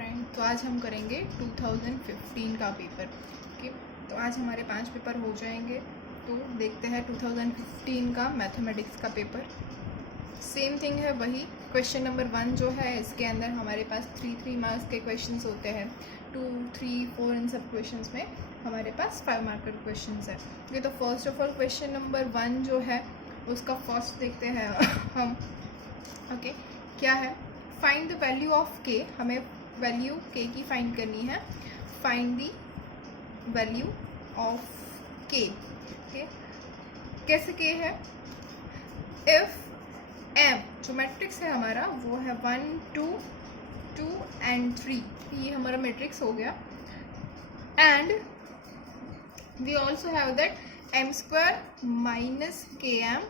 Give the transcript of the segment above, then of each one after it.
Friend, तो आज हम करेंगे 2015 का पेपर। ओके, तो आज हमारे 5 पेपर हो जाएंगे। तो देखते हैं 2015 का मैथमेटिक्स का पेपर। सेम थिंग है, वही क्वेश्चन नंबर 1 जो है, इसके अंदर हमारे पास 3 मार्क्स के क्वेश्चंस होते हैं। 2, 3, 4 इन सब क्वेश्चंस में हमारे पास 5 मार्क के क्वेश्चंस है। ओके, तो first of all question number 1 जो है उसका फर्स्ट देखते हैं हम। ओके, क्या है? फाइंड द वैल्यू ऑफ के। हमें वैल्यू के की फाइंड करनी है। फाइंड द वैल्यू ऑफ के। ओके, कैसे के है? इफ एम जो मैट्रिक्स है हमारा वो है 1, 2, 2 एंड 3, ये हमारा मैट्रिक्स हो गया। And we also have that m square minus k M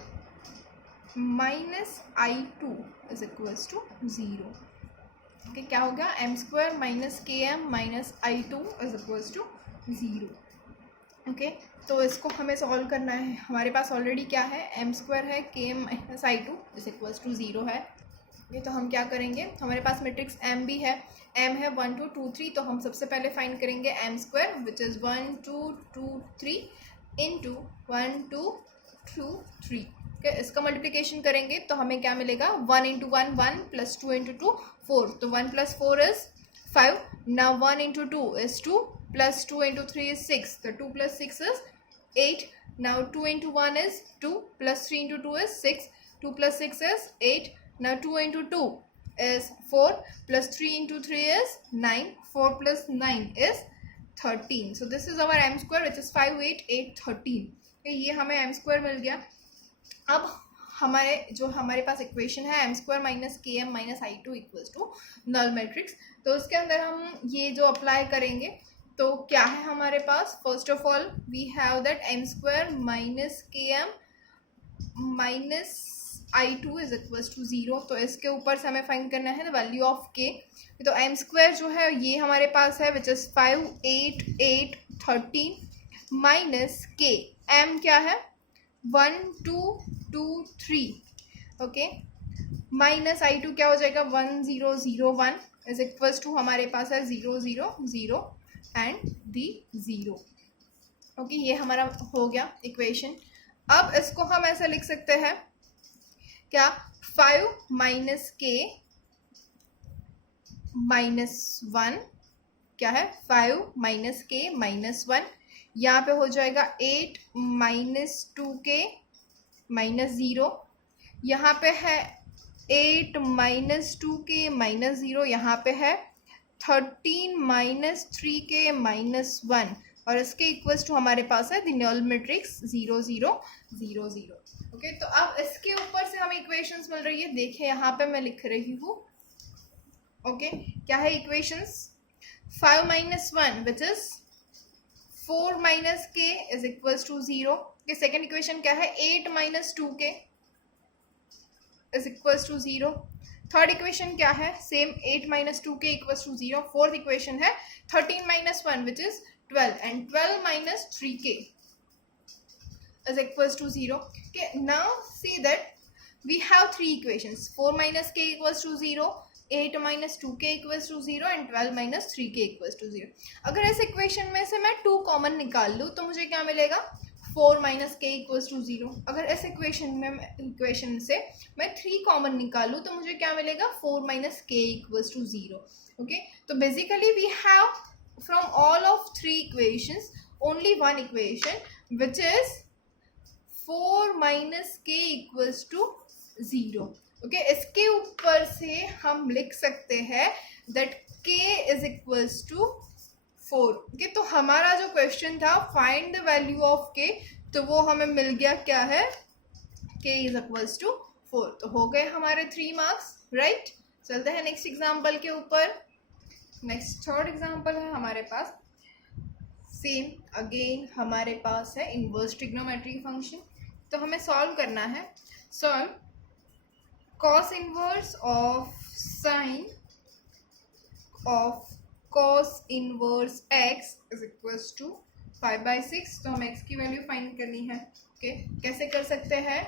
minus I2 is equals to 0। Okay, क्या हो गया? M square minus k M minus I2 is equals to 0। Okay, तो इसको हमें सॉल्व करना है। हमारे पास ऑलरेडी क्या है? एम स्क्वायर है, k M minus I2 is equals to 0 है। ओके, तो हम क्या करेंगे? हमारे पास मैट्रिक्स एम भी है, एम है 1, 2, 2, 3। तो हम सबसे पहले फाइंड करेंगे M square which is 1, 2, 2, 3 into 1, 2, 2, 3। Okay, इसका मल्टीप्लिकेशन करेंगे तो हमें क्या मिलेगा? 1 इंटू 1 1 प्लस 2 इंटू 2 4। तो 1 plus 4 is 5। Now 1 into 2 is 2 plus 2 into 3 is 6। तो 2 plus 6 is 8। Now 2 into 1 is 2 plus 3 into 2 is 6। 2 plus 6 is 8। Now 2 into 2 is 4 plus 3 into 3 is 9. 4 plus 9 is 13. So this is our m square which is 5, 8, 8, 13. Okay, ये हमें m square मिल गया। अब हमारे पास equation है m square minus k M minus I2 equals to null matrix. तो उसके अंदर हम ये जो अप्लाई करेंगे तो क्या है हमारे पास? First of all we have that m square minus k M minus I2 is equals to 0। तो इसके ऊपर से हमें फाइंड करना है वैल्यू ऑफ के। तो एम स्क्वायर जो है ये हमारे पास है which is 5, 8, 8, 13 minus k M क्या है? 1, 2, 2, 3। ओके, माइनस I2 क्या हो जाएगा? 1, 0, 0, 1 इज इक्वल्स टू हमारे पास है 0, 0, 0 एंड दी 0। ओके, ये हमारा हो गया इक्वेशन। अब इसको हम ऐसा लिख सकते हैं क्या? 5 माइनस के माइनस 1 क्या है? 5 माइनस के माइनस 1। यहाँ पे हो जाएगा 8 माइनस 2 के माइनस 0। यहाँ पे है 8 माइनस 2 के माइनस 0। यहाँ पे है 13 माइनस 3 के माइनस 1। और इसके इक्वल्स टू हमारे पास है द नल मैट्रिक्स 0, 0, 0, 0। ओके, तो अब इसके ऊपर से हमें इक्वेशंस मिल रही है। देखिए यहाँ पे मैं लिख रही हूँ। ओके, क्या है equations? 5 minus 1 which is 4 minus के इज इक्वल्स टू 0। के सेकेंड इक्वेशन क्या है? 8 minus 2 k is equals to 0। Third equation क्या है? सेम 8 माइनस 2 के इक्वल्स टू 0। फोर्थ इक्वेशन है 13 minus 1 which is 12 and 12 minus 3k is equals to 0. Okay, now see that we have 3 equations. 4 minus k equals to 0, 8 minus 2k equals to 0 and 12 minus 3k equals to 0. अगर इस equation में से मैं 2 common निकाल लूँ तो मुझे क्या मिलेगा? 4 minus k equals to 0. अगर इस इक्वेशन से मैं 3 कॉमन निकालूँ तो मुझे क्या मिलेगा? 4 minus k equals to 0. Okay, तो basically we have from all of 3 equations only one equation which is 4 minus k equals to 0. Okay, इसके ऊपर से हम लिख सकते हैं that k is equals to 4. Okay, तो हमारा जो क्वेश्चन था find the value of k, तो वो हमें मिल गया। क्या है? k is equals to 4। तो हो गए हमारे 3 मार्क्स, राइट। चलते हैं नेक्स्ट एग्जाम्पल के ऊपर। नेक्स्ट थर्ड एग्जाम्पल है हमारे पास। सेम अगेन हमारे पास है इनवर्स ट्रिग्नोमेट्री फंक्शन। तो हमें सॉल्व करना है। Solve cos inverse of sine of cos inverse x is equals to 5/6। तो हमें एक्स की वैल्यू फाइंड करनी है। ओके, कैसे कर सकते हैं?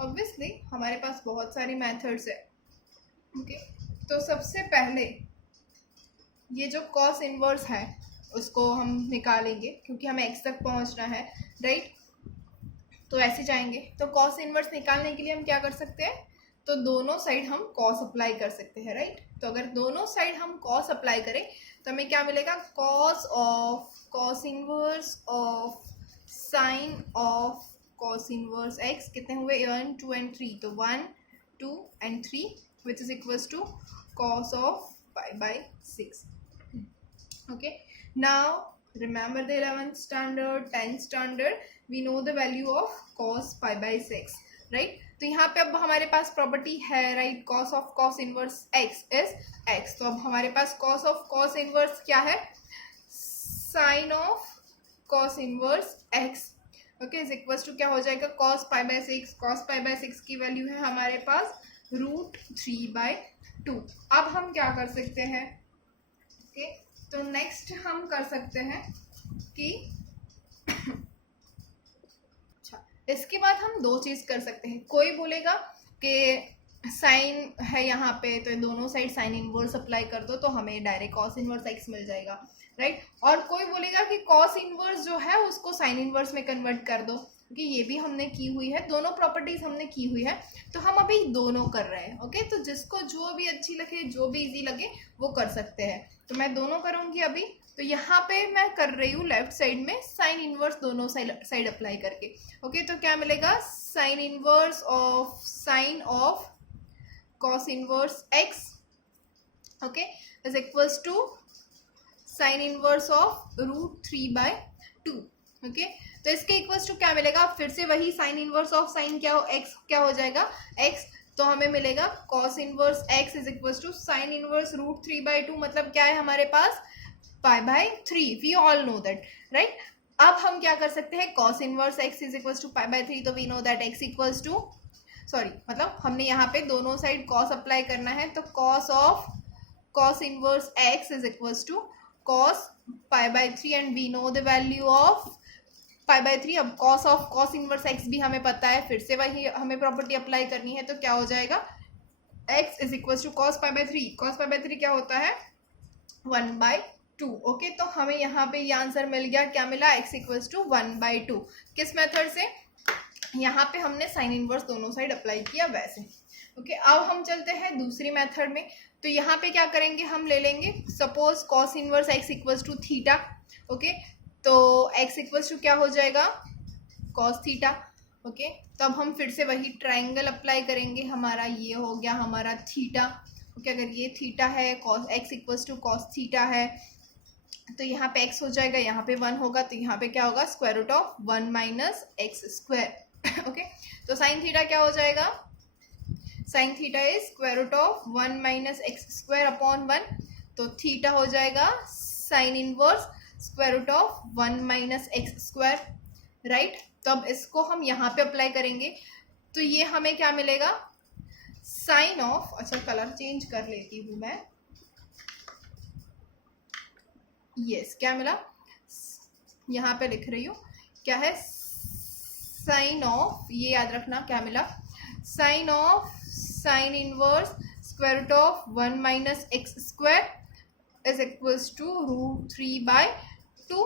ऑब्वियसली हमारे पास बहुत सारी मेथड्स है। ओके, तो सबसे पहले ये जो कॉस इनवर्स है उसको हम निकालेंगे क्योंकि हमें एक्स तक पहुंचना है, राइट। तो ऐसे जाएंगे, तो कॉस इनवर्स निकालने के लिए हम क्या कर सकते हैं, तो दोनों साइड हम कॉस अप्लाई कर सकते हैं, राइट। तो अगर दोनों साइड हम कॉस अप्लाई करें तो हमें क्या मिलेगा, cos inverse of sine of cos inverse x, कितने हुए 1 2 एंड 3, तो 1 2 and 3 which is equals to cos of π/6. Okay, now remember the 11th standard, 10th standard, we know the value of cos π/6, right। तो यहाँ पे अब हमारे पास property है, right, cos of cos inverse x is x। तो अब हमारे पास cos of cos inverse क्या है, sin of cos inverse x, okay, is equals to क्या हो जाएगा, cos π/6। cos π/6 की वैल्यू है हमारे पास √3/2। अब हम क्या कर सकते हैं, ओके, तो नेक्स्ट हम कर सकते हैं कि अच्छा, इसके बाद हम दो चीज़ कर सकते हैं। कोई बोलेगा कि साइन है यहाँ पे तो दोनों साइड साइन इनवर्स अप्लाई कर दो तो हमें डायरेक्ट कॉस इनवर्स एक्स मिल जाएगा, राइट। और कोई बोलेगा कि कॉस इनवर्स जो है उसको साइन इनवर्स में कन्वर्ट कर दो, क्योंकि ये भी हमने की हुई है, दोनों प्रॉपर्टीज हमने की हुई है, तो हम अभी दोनों कर रहे हैं, ओके। तो जिसको जो भी अच्छी लगे, जो भी इजी लगे वो कर सकते हैं। तो मैं दोनों करूँगी अभी। तो यहाँ पे मैं कर रही हूँ लेफ्ट साइड में साइन इनवर्स दोनों साइड अप्लाई करके, ओके। तो क्या मिलेगा, sign inverse of sine of cos inverse x, okay, is equals to sin inverse of √3/2, okay। तो इसके इक्वल्स टू क्या मिलेगा, फिर से वही sin inverse of sin क्या हो, x क्या हो जाएगा x, तो हमें मिलेगा cos inverse x is equals to sin inverse √3/2, मतलब क्या है हमारे पास π/3, we all know that, right। अब हम क्या कर सकते हैं, cos inverse x is equals to π/3, तो we know that x equals to, sorry, मतलब हमने यहाँ पे दोनों साइड कॉस अप्लाई करना है, तो cos of cos inverse x is equals to cos π/3 and we know the value of π/3। अब cos of cos inverse x भी हमें पता है, फिर से वही हमें प्रॉपर्टी अप्लाई करनी है, तो क्या हो जाएगा, x is equals to cos π/3। Cos π/3 क्या होता है, 1/2, ओके। तो हमें यहाँ पे ये आंसर मिल गया, क्या मिला, एक्स इक्वल्स टू 1/2। किस मेथड से, यहाँ पे हमने साइन इनवर्स दोनों साइड अप्लाई किया वैसे, ओके। अब हम चलते हैं दूसरी मेथड में। तो यहाँ पे क्या करेंगे, हम ले लेंगे suppose cos inverse x equals to theta, okay. तो एक्स इक्वल्स टू क्या हो जाएगा, कॉस थीटा, ओके। तो अब हम फिर से वही ट्राइंगल अप्लाई करेंगे, हमारा ये हो गया हमारा थीटा, ओके। अगर ये थीटा है, cos x equals to cos theta है, तो यहाँ पे x हो जाएगा, यहाँ पे 1 होगा, तो यहाँ पे क्या होगा, square root of 1 - x², okay. तो साइन थीटा क्या हो जाएगा, sine theta is square root of 1 - x² upon 1, तो थीटा हो जाएगा sine inverse square root of 1 - x², right. तो अब इसको हम यहाँ पे अप्लाई करेंगे, तो ये हमें क्या मिलेगा, साइन ऑफ, अच्छा कलर चेंज कर लेती हूँ मैं, यस, क्या मिला, यहाँ पे लिख रही हूँ, क्या है, साइन ऑफ, ये याद रखना क्या मिला, sine of sine inverse square root of 1 - x² is equals to √3/2,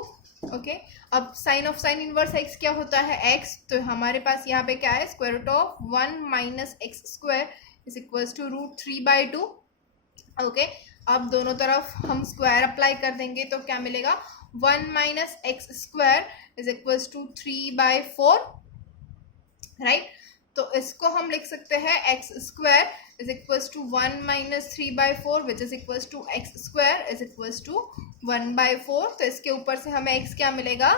okay. अब sine of sine inverse x क्या होता है, x, तो हमारे पास यहाँ पे क्या है, square root of 1 - x² is equals to √3/2, okay. अब दोनों तरफ हम स्क्वायर अप्लाई कर देंगे, तो क्या मिलेगा, 1 - x² is equals to 3/4, right. तो इसको हम लिख सकते हैं x² is equals to 1 - 3/4 which is equals to x² is equals to 1/4। तो इसके ऊपर से हमें x क्या मिलेगा,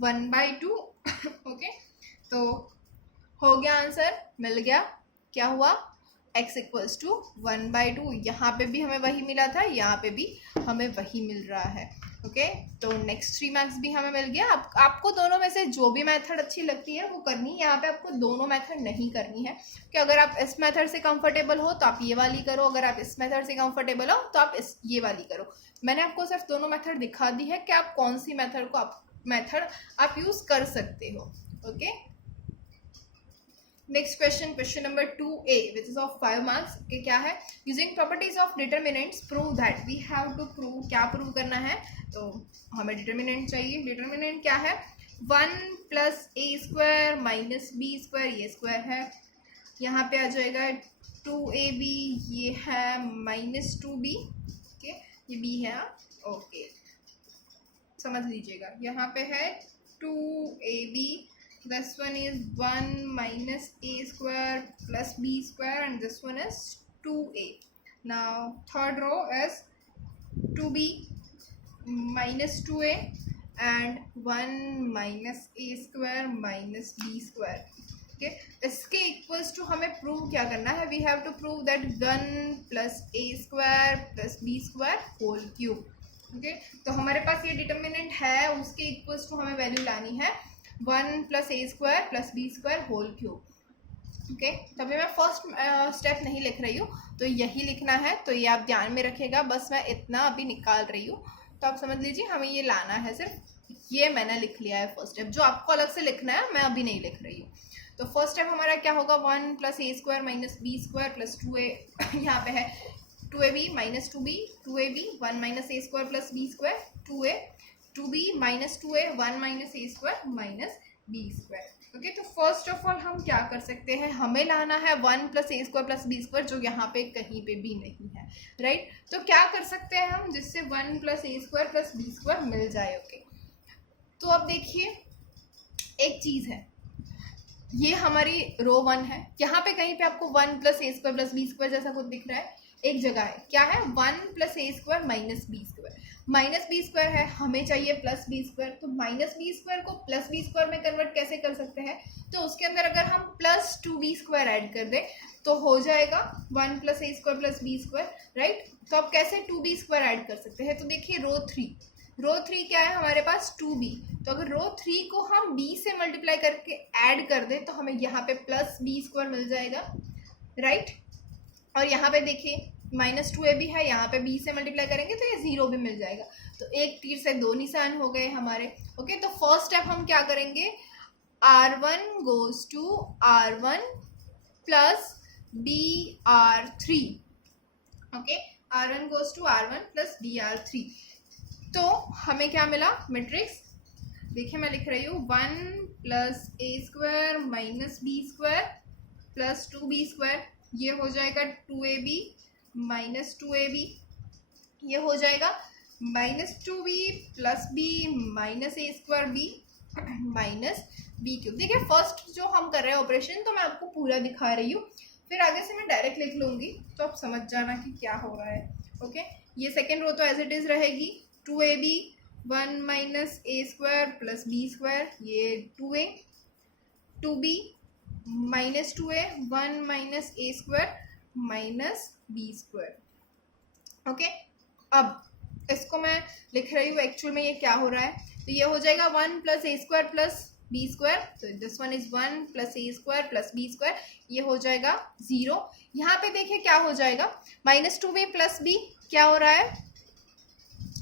1/2, ओके। तो हो गया आंसर, मिल गया, क्या हुआ, x इक्वल्स टू 1/2। यहाँ पे भी हमें वही मिला था, यहाँ पे भी हमें वही मिल रहा है, ओके। तो नेक्स्ट 3 मार्क्स भी हमें मिल गया। आपको दोनों में से जो भी मेथड अच्छी लगती है वो करनी है, यहाँ पे आपको दोनों मेथड नहीं करनी है, कि अगर आप इस मेथड से कंफर्टेबल हो तो आप ये वाली करो, अगर आप इस मेथड से कंफर्टेबल हो तो आप ये वाली करो। मैंने आपको सिर्फ दोनों मेथड दिखा दी है कि आप कौन सी मेथड आप यूज़ कर सकते हो, okay. Next question, question number 2A which is of 5 marks के क्या है, using properties of determinants prove that, we have to prove, क्या प्रूव करना है, तो हमें डिटर्मिनेंट चाहिए। डिटर्मिनेंट क्या है, 1 प्लस ए स्क्वायर माइनस बी स्क्वायर, ये स्क्वायर है, यहाँ पे आ जाएगा 2ab, ये है माइनस 2b, ओके ये b है, ओके समझ लीजिएगा। यहाँ पे है 2ab, this one is 1 minus a square plus b square and this one is 2a. Now third row is 2b minus 2a and 1 minus a square minus b square. Okay, इसके equals to हमें prove क्या करना है, we have to prove that 1 plus A square plus B square whole cube. Okay, तो हमारे पास ये determinant है, उसके इक्वल्स टू हमें वैल्यू लानी है 1 प्लस ए square plus B square whole cube. Okay, तभी मैं फर्स्ट स्टेप नहीं लिख रही हूँ, तो यही लिखना है, तो ये आप ध्यान में रखिएगा, बस मैं इतना अभी निकाल रही हूँ, तो आप समझ लीजिए हमें ये लाना है, सिर्फ ये मैंने लिख लिया है फर्स्ट स्टेप, जो आपको अलग से लिखना है मैं अभी नहीं लिख रही हूँ। तो फर्स्ट स्टेप हमारा क्या होगा, 1 प्लस ए square minus B square plus 2a, यहाँ पे है 2ab minus 2b, 2ab 1 minus ए square plus B square 2a, 2b minus 2a 1 minus ए square minus B square. Okay, तो फर्स्ट ऑफ ऑल हम क्या कर सकते हैं, हमें लाना है 1 प्लस ए स्क्वायर प्लस बी स्क्वायर, जो यहाँ पे कहीं पे भी नहीं है, राइट। तो क्या कर सकते हैं हम, जिससे 1 प्लस ए स्क्वायर प्लस बी स्क्वायर मिल जाए। ओके, तो अब देखिए एक चीज़ है, ये हमारी रो 1 है, यहाँ पे कहीं पे आपको 1 प्लस ए स्क्वायर प्लस बी स्क्वायर जैसा कुछ दिख रहा है, एक जगह है, क्या है 1 प्लस ए square minus B square, minus B square है, हमें चाहिए प्लस बी स्क्वायर, तो माइनस बी स्क्वायर को प्लस बी स्क्वायर में कन्वर्ट कैसे कर सकते हैं, तो उसके अंदर अगर हम प्लस 2b स्क्वायर ऐड कर दें तो हो जाएगा 1 प्लस ए square plus B square, right. तो अब कैसे 2b स्क्वायर ऐड कर सकते हैं, तो देखिए रो 3 क्या है हमारे पास 2b, तो अगर रो 3 को हम b से मल्टीप्लाई करके ऐड कर दें तो हमें यहाँ पे प्लस b स्क्वायर मिल जाएगा, राइट। और यहाँ पे देखिए माइनस 2ab है, यहाँ पे b से मल्टीप्लाई करेंगे तो ये 0 भी मिल जाएगा, तो एक तीर से दो निशान हो गए हमारे। ओके, तो फर्स्ट स्टेप हम क्या करेंगे, r1 goes to r1 plus br3। Okay, r1 goes to r1 plus br3, तो हमें क्या मिला, मैट्रिक्स देखिए मैं लिख रही हूँ 1 प्लस ए square minus B square plus 2b square, ये हो जाएगा 2ab माइनस 2ab, ये हो जाएगा minus 2b plus b minus ए square b minus B cube. देखिए फर्स्ट जो हम कर रहे हैं ऑपरेशन, तो मैं आपको पूरा दिखा रही हूँ, फिर आगे से मैं डायरेक्ट लिख लूँगी तो आप समझ जाना कि क्या हो रहा है। ओके, ये सेकेंड रो तो एज इट इज़ रहेगी, 2ab 1 माइनस ए स्क्वायर प्लस बी स्क्वायर, ये 2a, 2b minus 2a 1 minus ए square minus B square. Okay, अब इसको मैं लिख रही हूँ एक्चुअल में ये क्या हो रहा है, तो ये हो जाएगा 1 प्लस ए स्क्वायर प्लस बी स्क्वायर, तो this one is 1 plus A square plus B square, ये हो जाएगा 0। यहाँ पे देखिए क्या हो जाएगा, माइनस 2b प्लस बी क्या हो रहा है,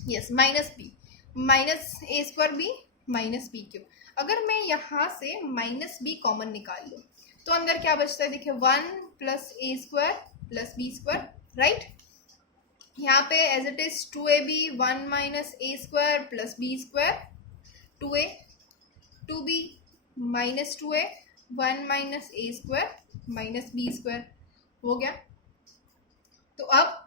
यस माइनस बी, माइनस ए square B minus B cube. अगर मैं यहाँ से माइनस बी कॉमन निकाल लूँ तो अंदर क्या बचता है, देखिए 1 प्लस ए square plus B square, right. यहाँ पे as it is 2ab 1 minus A square plus B square, 2a 2b minus 2a 1 minus A square minus B square हो गया। तो अब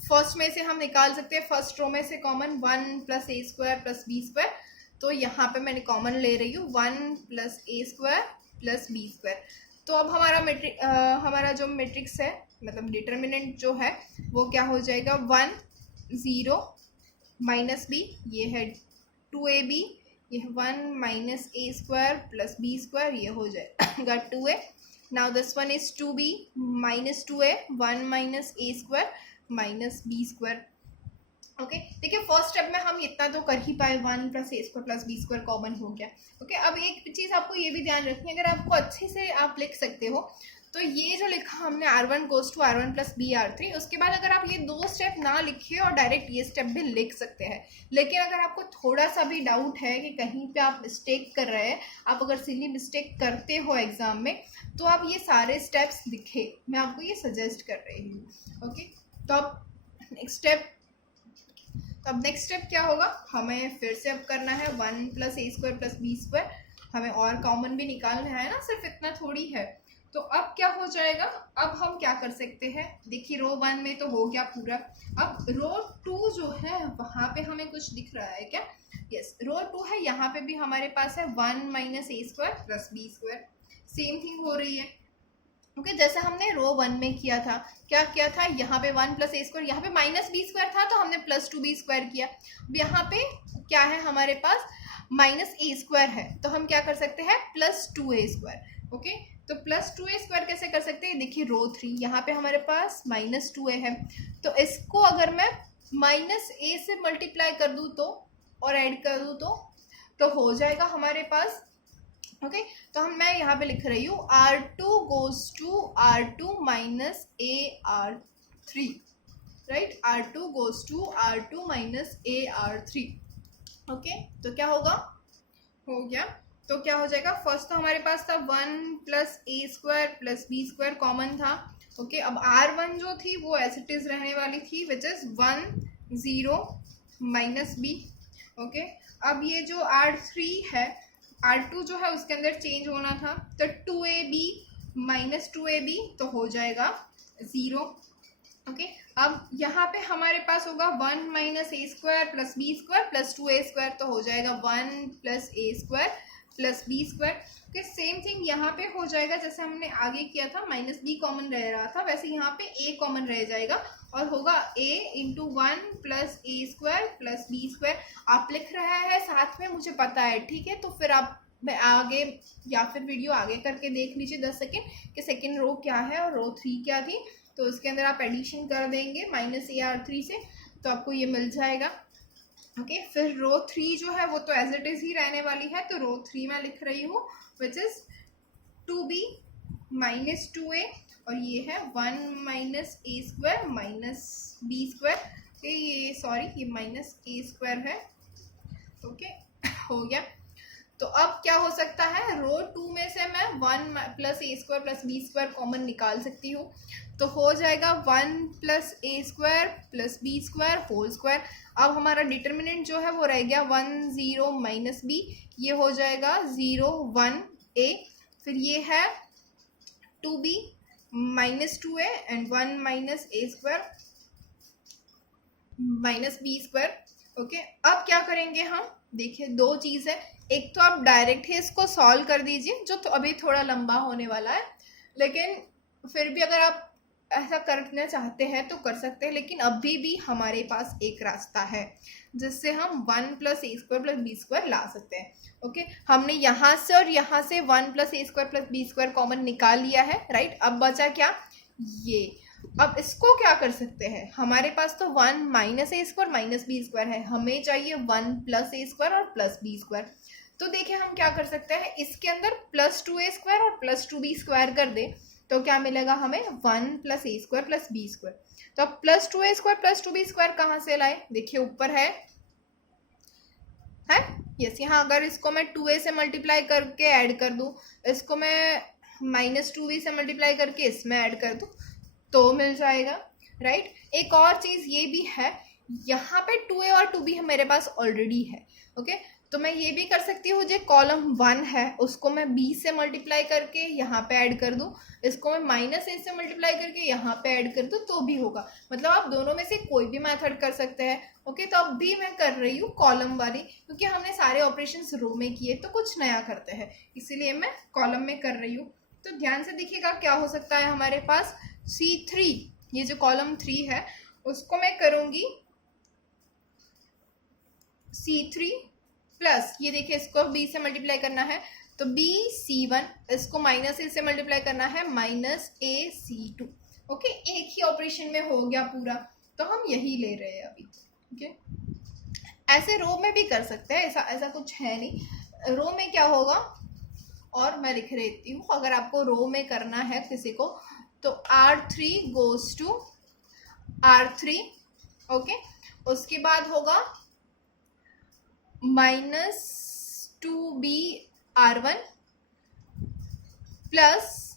फर्स्ट में से हम निकाल सकते हैं, फर्स्ट रो में से कॉमन 1 प्लस ए स्क्वायर प्लस बी स्क्वायर, तो यहाँ पे मैंने कॉमन ले रही हूँ 1 प्लस ए स्क्वायर प्लस बी स्क्वायर। तो अब हमारा जो मैट्रिक्स है, मतलब डिटर्मिनेंट जो है वो क्या हो जाएगा, 1 0 माइनस बी, ये है 2ab, ये है 1 माइनस ए स्क्वायर प्लस बी स्क्वायर, ये हो जाएगा 2a। Now this one is 2b minus 2a 1 minus A square minus B square. Okay, देखिए फर्स्ट स्टेप में हम इतना तो कर ही पाए, 1 प्लस ए square plus B square common हो गया। ओके, अब एक चीज़ आपको ये भी ध्यान रखनी है, अगर आपको अच्छे से आप लिख सकते हो तो ये जो लिखा हमने R1 goes to R1 plus B R3, उसके बाद अगर आप ये 2 स्टेप ना लिखे और डायरेक्ट ये स्टेप भी लिख सकते हैं। लेकिन अगर आपको थोड़ा सा भी डाउट है कि कहीं पे आप मिस्टेक कर रहे हैं, आप अगर सिली मिस्टेक करते हो एग्जाम में, तो आप ये सारे स्टेप्स लिखे, मैं आपको ये सजेस्ट कर रही हूँ। ओके, तो अब नेक्स्ट स्टेप क्या होगा, हमें फिर से अब करना है 1 प्लस ए स्क्वायर प्लस बी स्क्वायर, हमें और कॉमन भी निकालना है ना, सिर्फ इतना थोड़ी है। तो अब क्या हो जाएगा, अब हम क्या कर सकते हैं, देखिए रो 1 में तो हो गया पूरा। अब रो 2 जो है वहाँ पे हमें कुछ दिख रहा है क्या, यस रो 2 है, यहाँ पे भी हमारे पास है 1 माइनस ए square plus B square, same thing हो रही है। ओके, जैसे हमने रो 1 में किया था, क्या किया था, यहाँ पे 1 प्लस ए स्क्वायर, यहाँ पे माइनस बी स्क्वायर था तो हमने प्लस 2 बी स्क्वायर किया। अब यहाँ पे क्या है हमारे पास, माइनस ए स्क्वायर है, तो हम क्या कर सकते हैं, प्लस 2a स्क्वायर। ओके, तो प्लस 2a स्क्वायर कैसे कर सकते हैं, देखिए रो 3 यहाँ पे हमारे पास माइनस 2a है, तो इसको अगर मैं माइनस ए से मल्टीप्लाई कर दूँ तो और ऐड कर दूँ तो हो जाएगा हमारे पास। ओके, तो मैं यहाँ पे लिख रही हूँ R2 goes to R2 minus A R3, right, R2 goes to R2 minus A R3। Okay, तो क्या होगा, हो गया, तो क्या हो जाएगा, फर्स्ट तो हमारे पास था 1 प्लस ए square plus B square common था। ओके, अब R1 जो थी वो एज इट इज रहने वाली थी, which is 1 0 minus B. Okay, अब ये जो R3 है, R2 जो है उसके अंदर चेंज होना था, तो 2ab माइनस 2ab तो हो जाएगा 0। ओके, अब यहाँ पे हमारे पास होगा 1 माइनस ए square plus B square plus 2a square, तो हो जाएगा 1 प्लस ए square plus B square. Okay, same thing यहाँ पे हो जाएगा, जैसे हमने आगे किया था, माइनस बी कॉमन रह रहा था, वैसे यहाँ पे a कॉमन रह जाएगा और होगा a into 1 plus A square plus B square. आप लिख रहा है साथ में, मुझे पता है, ठीक है, तो फिर आप मैं आगे या फिर वीडियो आगे करके देख लीजिए 10 सेकेंड कि सेकेंड रो क्या है और रो 3 क्या थी, तो उसके अंदर आप एडिशन कर देंगे माइनस ए R3 से, तो आपको ये मिल जाएगा। ओके, फिर रो 3 जो है वो तो एज इट इज ही रहने वाली है, तो रो 3 मैं लिख रही हूँ which is 2b minus 2a, और ये है 1 माइनस ए स्क्वायर माइनस बी स्क्वायर, ये सॉरी ये माइनस ए स्क्वायर है। ओके, हो गया, तो अब क्या हो सकता है, रो 2 में से मैं 1 प्लस ए square plus B square common निकाल सकती हूँ, तो हो जाएगा 1 प्लस ए square plus B square whole square. अब हमारा डिटर्मिनेंट जो है वो रह गया 1 0 माइनस बी, ये हो जाएगा 0 1 a, फिर ये है 2b minus 2a and 1 minus A square minus B square. Okay, अब क्या करेंगे हम, देखिए दो चीज़ है, एक तो आप डायरेक्ट ही इसको सॉल्व कर दीजिए, जो तो अभी थोड़ा लंबा होने वाला है, लेकिन फिर भी अगर आप ऐसा करना चाहते हैं तो कर सकते हैं, लेकिन अभी भी हमारे पास एक रास्ता है जिससे हम 1 प्लस ए स्क्वायर प्लस बी स्क्वायर ला सकते हैं। ओके, हमने यहाँ से और यहाँ से 1 प्लस ए square plus B square common निकाल लिया है, राइट। अब बचा क्या, ये, अब इसको क्या कर सकते हैं, हमारे पास तो 1 माइनस ए स्क्वायर माइनस बी स्क्वायर है, हमें चाहिए 1 प्लस ए स्क्वायर और प्लस बी स्क्वायर। तो देखिए हम क्या कर सकते हैं, इसके अंदर प्लस 2a स्क्वायर और प्लस 2b स्क्वायर कर दे, तो क्या मिलेगा हमें, 1 प्लस ए स्क्वायर प्लस बी स्क्वायर। तो अब plus 2a square plus 2b square कहाँ से लाए, देखिए ऊपर है यस, यहाँ अगर इसको मैं 2a से मल्टीप्लाई करके ऐड कर दूँ, इसको मैं माइनस 2b से मल्टीप्लाई करके इसमें ऐड कर दूँ तो मिल जाएगा, राइट। एक और चीज़ ये भी है, यहाँ पे 2a और 2b मेरे पास ऑलरेडी है। ओके, तो मैं ये भी कर सकती हूँ, जो कॉलम 1 है उसको मैं b से मल्टीप्लाई करके यहाँ पे ऐड कर दूँ, इसको मैं माइनस ए से मल्टीप्लाई करके यहाँ पे ऐड कर दूँ तो भी होगा, मतलब आप दोनों में से कोई भी मेथड कर सकते हैं। ओके, तो अब भी मैं कर रही हूँ कॉलम वाली, क्योंकि हमने सारे ऑपरेशंस रो में किए तो कुछ नया करते हैं, इसीलिए मैं कॉलम में कर रही हूँ। तो ध्यान से देखिएगा क्या हो सकता है हमारे पास, C3, ये जो कॉलम 3 है उसको मैं करूँगी C3 प्लस, ये देखिए इसको b से मल्टीप्लाई करना है तो b C1, इसको माइनस ए से मल्टीप्लाई करना है माइनस a C2। ओके, एक ही ऑपरेशन में हो गया पूरा, तो हम यही ले रहे हैं अभी। ओके, ऐसे रो में भी कर सकते हैं, ऐसा कुछ है नहीं। रो में क्या होगा, और मैं लिख देती हूँ, अगर आपको रो में करना है किसी को तो R3 goes to R3, okay. उसके बाद होगा -2B R1 plus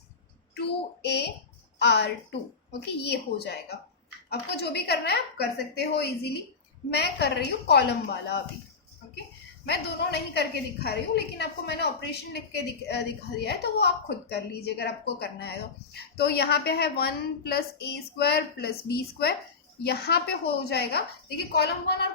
2AR2, okay. ये हो जाएगा। आपको जो भी करना है आप कर सकते हो इजीली। मैं कर रही हूँ कॉलम वाला अभी, ओके। मैं दोनों नहीं करके दिखा रही हूँ, लेकिन आपको मैंने ऑपरेशन लिख के दिखा दिया है, तो वो आप खुद कर लीजिए अगर आपको करना है तो यहाँ पे है 1 + A² + B²। यहाँ पे हो जाएगा, देखिए कॉलम 1 और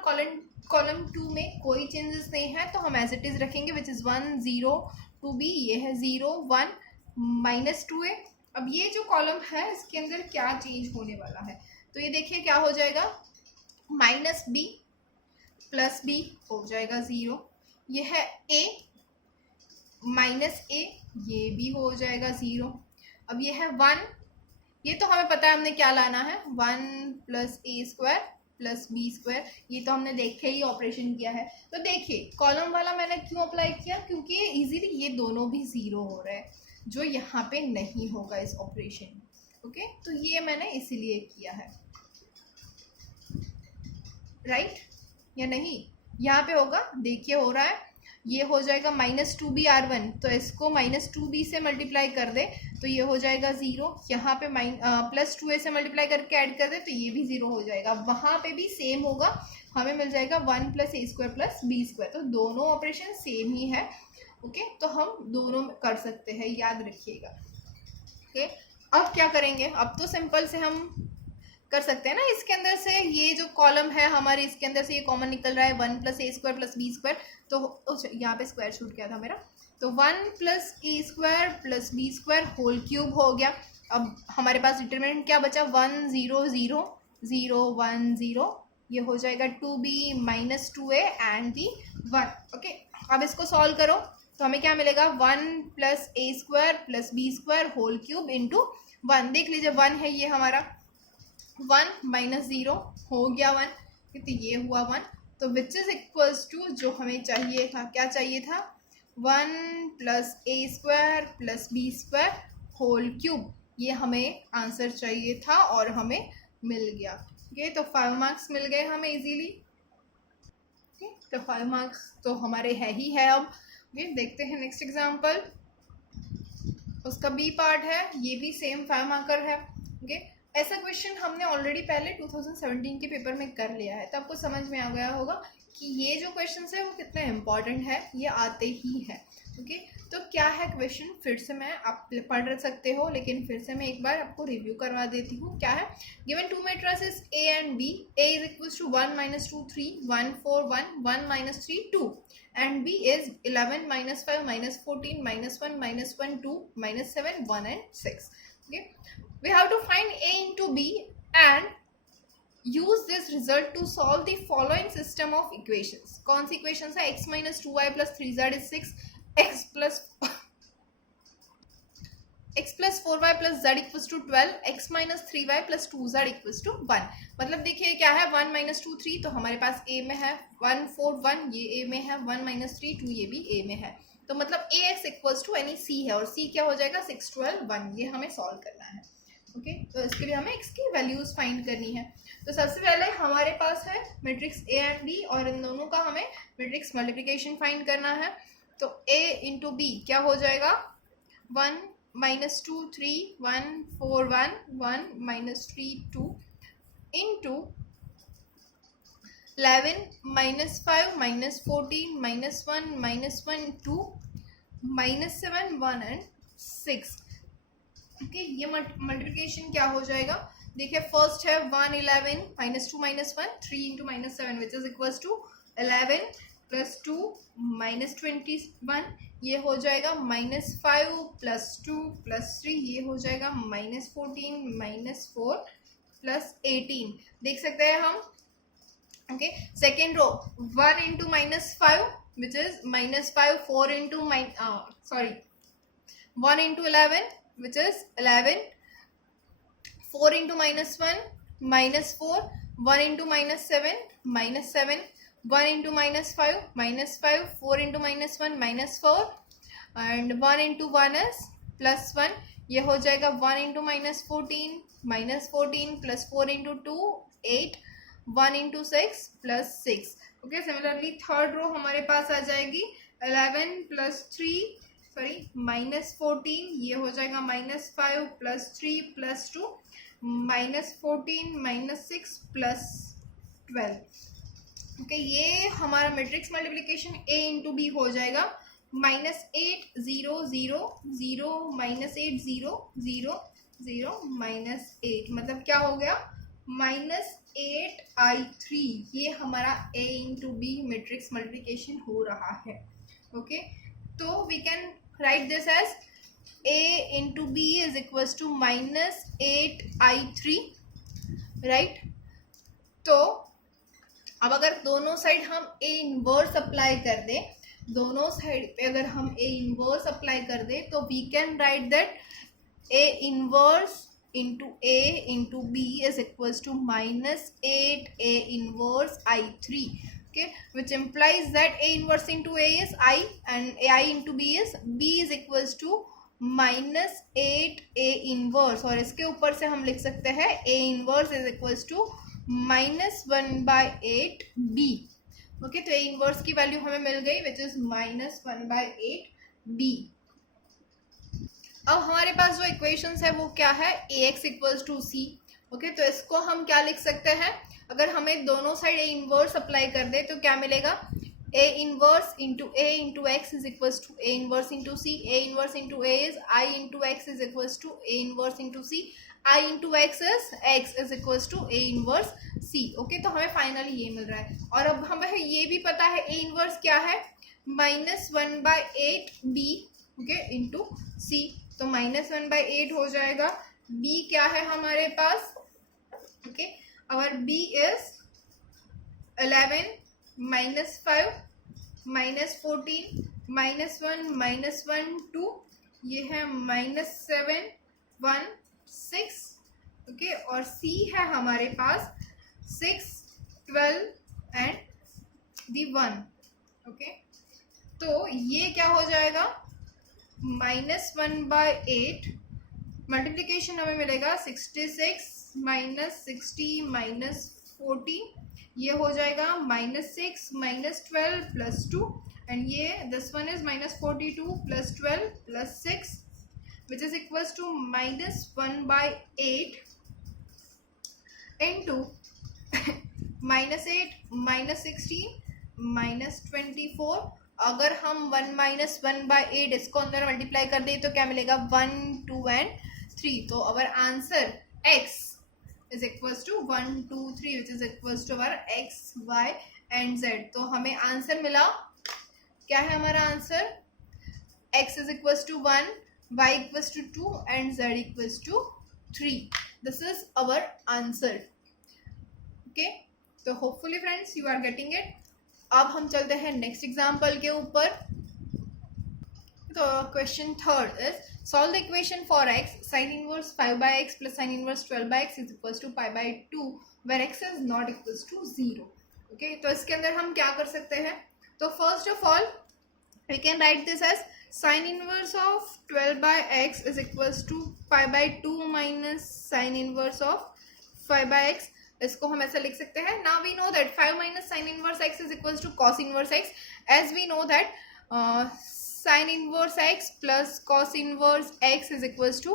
कॉलम 2 में कोई चेंजेस नहीं है, तो हम एज इट इज रखेंगे, विच इज़ 1 0 2B, ये है 0 1 -2A। अब ये जो कॉलम है इसके अंदर क्या चेंज होने वाला है, तो ये देखिए क्या हो जाएगा, -B + B हो जाएगा 0, ये है A -A, ये भी हो जाएगा 0। अब ये है 1, ये तो हमें पता है हमने क्या लाना है, 1 + A² + B², ये तो हमने देखे ही ऑपरेशन किया है। तो देखिए कॉलम वाला मैंने क्यों अप्लाई किया, क्योंकि इजीली ये दोनों भी 0 हो रहे हैं, जो यहाँ पे नहीं होगा इस ऑपरेशन में, ओके। तो ये मैंने इसीलिए किया है, राइट या नहीं। यहाँ पे होगा, देखिए हो रहा है, ये हो जाएगा -2BR1, तो इसको -2B से मल्टीप्लाई कर दे तो ये हो जाएगा 0। यहाँ पे +2A से मल्टीप्लाई करके ऐड कर दे तो ये भी 0 हो जाएगा। वहाँ पे भी सेम होगा, हमें मिल जाएगा 1 + A² + B², तो दोनों ऑपरेशन सेम ही है, ओके। तो हम दोनों कर सकते हैं, याद रखिएगा, ओके। अब क्या करेंगे, अब तो सिंपल से हम कर सकते हैं ना, इसके अंदर से ये जो कॉलम है हमारे, इसके अंदर से ये कॉमन निकल रहा है 1 + A² + B², तो यहाँ पे स्क्वायर छूट गया था मेरा, तो 1 + A² + B² होल क्यूब हो गया। अब हमारे पास डिटरमिनेंट क्या बचा, 1 0 0 0 1 0, ये हो जाएगा 2B -2A and the 1, okay. अब इसको सॉल्व करो तो हमें क्या मिलेगा, 1 + A² + B² whole cube into 1, देख लीजिए 1 है ये हमारा, 1 -0 हो गया 1, तो ये हुआ 1, तो विच इज इक्वल्स टू जो हमें चाहिए था, क्या चाहिए था, 1 + A² + B² होल क्यूब, ये हमें आंसर चाहिए था और हमें मिल गया, ओके। तो 5 मार्क्स मिल गए हमें इजीली, ओके। तो 5 मार्क्स तो हमारे है ही है। अब ये देखते हैं नेक्स्ट एग्जाम्पल, उसका बी पार्ट है, ये भी सेम 5 मार्कर है, ओके। ऐसा क्वेश्चन हमने ऑलरेडी पहले 2017 के पेपर में कर लिया है, तो आपको समझ में आ गया होगा कि ये जो क्वेश्चन है वो कितने इंपॉर्टेंट है, ये आते ही है, ओके। तो क्या है क्वेश्चन, फिर से मैं आप पढ़ सकते हो, लेकिन फिर से मैं एक बार आपको रिव्यू करवा देती हूँ। क्या है, given 2 matrices A and B, A is equals to 1 -2 3 1 4 1 1 -3 2 and B is 11 -5 -14 -1 -1 2 -7 1 and 6, okay। We have to find A into B and use this result to solve the following system of equations. कौन सी equations है, x - 2y + 3z is 6, x plus 4y + z equals to 12, x - 3y + 2z equals to 1। मतलब देखिए क्या है, 1 - 2 3 तो हमारे पास A में है, 1 4 1 ये A में है, 1 - 3 2 ये भी A में है, तो मतलब AX equals to यानी C है, और C क्या हो जाएगा, 6 12 1, ये हमें सॉल्व करना है, ओके। तो इसके लिए हमें x की वैल्यूज फाइंड करनी है। तो सबसे पहले हमारे पास है मैट्रिक्स A एंड B, और इन दोनों का हमें मैट्रिक्स मल्टीप्लिकेशन फाइंड करना है। तो A इंटू B क्या हो जाएगा, 1 - 2 3 1 4 1 1 -3 2 इंटू 11 -5 -14 -1 2 -7 1 and 6, ओके। ये मल्टीप्लिकेशन क्या हो जाएगा, देखिए फर्स्ट है 1 11 -2 -1 3 into -7 which is equals to 11 + 2 -21, ये हो जाएगा -5 + 2 + 3, ये हो जाएगा -14 -4 + 18, देख सकते हैं हम, okay. Second row 1 into -5 which is -5 4 into 1 into 11 which is 11, 4 into -1 -4, 1 into -7 -7, 1 into -5 -5, 4 into -1 -4, and 1 into 1 is +1, ये हो जाएगा 1 into -14 plus 4 into 2 8, 1 into 6 +6। Okay, similarly third row हमारे पास आ जाएगी 11 प्लस 3 सॉरी -14, ये हो जाएगा -5 प्लस 3 प्लस 2 -14 -6 +12। ओके, ये हमारा matrix multiplication a into B हो जाएगा -8 0 0 0 -8 0 0 0 -8, मतलब क्या हो गया -8i3। ये हमारा a into B matrix multiplication हो रहा है। ओके, तो we can write this as a into B is equal to -8i3, right. तो अब अगर दोनों साइड हम a इनवर्स अप्लाई कर दें, दोनों साइड पे अगर हम a इनवर्स अप्लाई कर दें, तो we can write that a inverse into a into B is equals to -8 a inverse i3, okay, which implies that a inverse into a is I and I into b is equals to -8 a inverse, और इसके ऊपर से हम लिख सकते हैं a inverse is equals to -1/8 b। Okay, तो a inverse की वैल्यू हमें मिल गई विच इज -1/8 b। अब हमारे पास जो इक्वेशंस है वो क्या है, ax equals to c। Okay, तो इसको हम क्या लिख सकते हैं, अगर हमें दोनों साइड a इनवर्स अप्लाई कर दे तो क्या मिलेगा, a inverse into a into x is equals to a inverse into c, a inverse into a is I into x is equals to a inverse into c, I into x is equals to a inverse c। Okay, तो हमें finally ये मिल रहा है। और अब हमें ये भी पता है a इनवर्स क्या है, -1/8 b, ओके, इंटू c, तो -1/8 हो जाएगा। b क्या है हमारे पास, ओके, और b इज 11 -5 -14 -1 -1 2, ये है -7 1 6, ओके, और c है हमारे पास 6 12 एंड दी 1। ओके, तो ये क्या हो जाएगा, -1/8 मल्टीप्लीकेशन हमें मिलेगा 66 -60 -40, ये हो जाएगा -6 -12 +2, एंड ये this one is -42 +12 +6 which is equals to -1/8 into -8 -16 -24। अगर हम 1 - 1/8 इसको अंदर मल्टीप्लाई कर दें तो क्या मिलेगा, 1 2 एंड 3। तो our answer x is equals to 1 2 3 which is equals to our x y and z। तो हमें आंसर मिला, क्या है हमारा answer, x is equals to 1, y equals to 2 and z equals to 3. This is our answer. Okay, तो hopefully friends you are getting it. अब हम चलते हैं नेक्स्ट एग्जाम्पल के ऊपर। तो question third is solve the equation for x sin inverse 5/x plus sin inverse 12/x is equals to π/2 where x is not equals to 0. Okay, तो इसके अंदर हम क्या कर सकते हैं, तो first of all we can write this as sin inverse of 12/x is equals to π/2 minus sin inverse of 5/x। इसको हम ऐसा लिख सकते हैं। Now we know that 5 minus sin inverse x is equals to cos inverse x, as we know that sin inverse x plus cos inverse x is equals to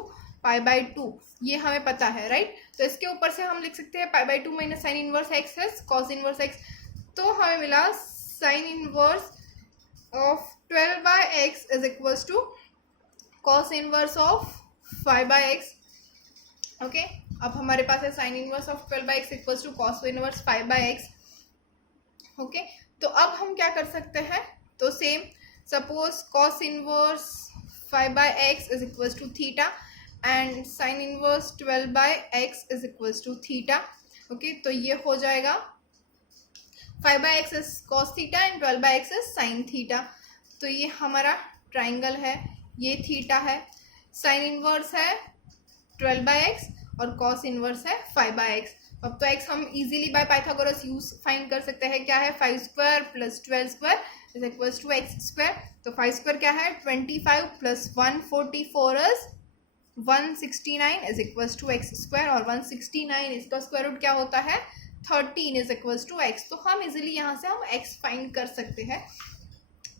π/2, ये हमें पता है, राइट। तो इसके ऊपर से हम लिख सकते हैं π/2 minus sin inverse x is cos inverse x। तो हमें मिला sin inverse of 12/x is equals to cos inverse of 5/x। Okay, अब हमारे पास है sin inverse of 12/x equals to cos inverse 5/x। Okay, तो अब हम क्या कर सकते हैं, तो same suppose cos inverse 5/x is equals to theta and sin inverse 12/x is equals to theta। Okay, तो ये हो जाएगा 5/x is cos theta and 12/x is sin theta। तो ये हमारा ट्राइंगल है, ये थीटा है, साइन इनवर्स है 12/x और कॉस इनवर्स है 5/x। अब तो x हम easily by Pythagoras use find कर सकते हैं, क्या है 5² + 12² is equals to x square. तो 5 स्क्वायर क्या है 25 plus 144 is 169 is equals to x square, और 169 इसका स्क्वायर रूट क्या होता है 13 इज इक्वल्स टू एक्स। तो हम इजिली यहाँ से हम एक्स फाइंड कर सकते हैं।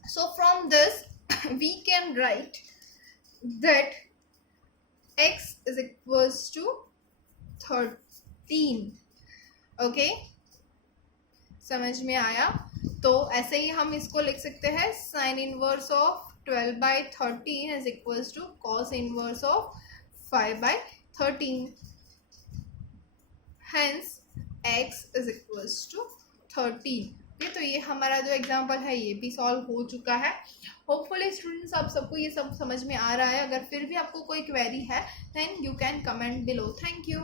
So from this we can write that x is equals to 13। Okay, समझ में आया? तो ऐसे ही हम इसको लिख सकते हैं sine inverse of 12/13 is equals to cos inverse of 5/13। Hence x is equals to 13। तो ये हमारा जो एग्जाम्पल है ये भी सॉल्व हो चुका है। होपफुली स्टूडेंट्स आप सबको ये सब समझ में आ रहा है। अगर फिर भी आपको कोई क्वेरी है then you can comment below. Thank you.